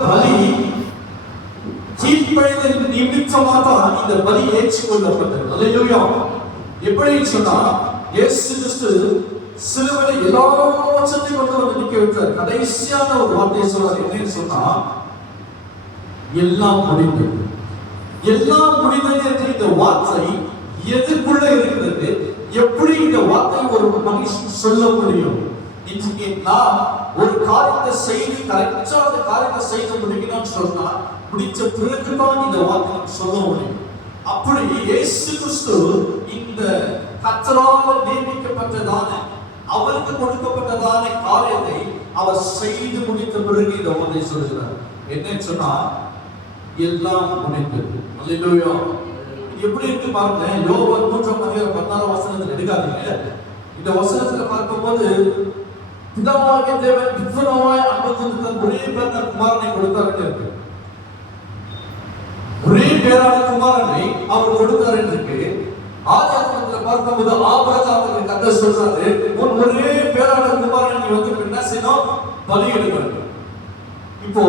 பலி கீழ்ப்படிதல் நிமித்தமாக இந்த பலி ஏற்றுக்கொள்ளப்பட்டது. அல்லேலூயா. எப்படி சொன்னா இயேசு கிறிஸ்து சிலுவையில் எல்லாவற்றையும் கொண்டு வந்து நிற்க வைத்தார். கடைசியான ஒரு வார்த்தையை சொல்றார். என்னன்னு சொன்னா எல்லாம் முடிந்தது. எல்லாம் முடிந்தது என்ற இந்த வார்த்தை எதுக்குள்ள இருக்கிறது? எப்படி இந்த வார்த்தை ஒரு மனுஷன் சொல்ல முடியும்? இன்றைக்கு நான் ஒரு காரியத்தை செய்து கரெக்டா அந்த காரியத்தை செய்து முடிக்கணும்னு சொன்னா முடிச்ச பிறகுதான் இந்த வார்த்தை சொல்ல முடியும். அப்படி இயேசு கிறிஸ்து இந்த கர்த்தரால் நியமிக்கப்பட்டதான அவருக்கு கொடுக்கப்பட்டதான காரியத்தை அவர் செய்து முடித்த பிறகு இந்த வார்த்தை சொல்கிறார். என்ன சொன்னா எல்லாம் முடிந்தது. அல்லேலூயா. எப்படி இருக்கு பாருங்க. யோவான் 3:16 எடுக்காதீங்க. இந்த வசனத்துல பார்க்கும்போது பிதாவாகிய தேவன் இவ்வளவாய் அன்பு கூர்ந்து தன் ஒரே பேரான குமாரனை கொடுத்தார் இருக்கு. ஒரே பேரான குமாரனை அவர் கொடுத்தார் இருக்கு. ஆதியாகமத்துல பார்க்கும்போது ஆபிரகாமுக்கு கர்த்தர் சொல்றாரு, உன் ஒரே பேரான குமாரனை நீ வந்து என்ன செய்யணும்? பலியிடணும். இப்போ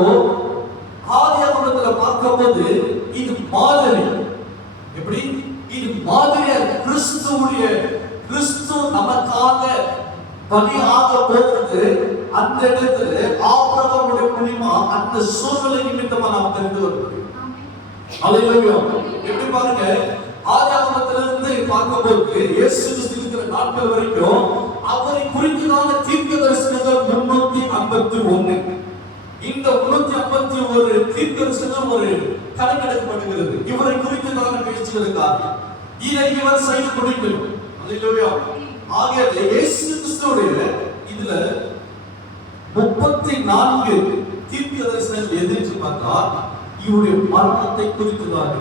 ஆதியாகமத்துல பார்க்கும்போது இது மாதிரி எப்படி? இது மாதிரியா கிறிஸ்து நமக்காக பலியாக போகிறது. அந்த இடத்துல ஆபிரகாமுடைய மூலமா அந்த சூழ்நிலை நிமித்தமா நாம் தெரிந்து வருகிறோம். அல்லேலூயா. எப்படி பாருங்க, ஆதியாகமத்திலிருந்து பார்க்கும்போது இயேசு கிறிஸ்து இருக்கிற நாட்கள் வரைக்கும் அவரை குறித்ததான தீர்க்க தரிசனங்கள் 351. இந்த 351 தீர்க்க தரிசனம் ஒரு கணக்கெடுக்கப்படுகிறது. இவரை குறித்ததான பேச்சுகளுக்காக இதை இவர் செய்து முடிக்கணும். அல்லேலூயா. ஆகிய இயேசு கிறிஸ்துவுடைய இதுல 34 தீர்க்க தரிசனங்கள் எதிர்த்து பார்த்தா இவருடைய மரணத்தை குறித்ததாக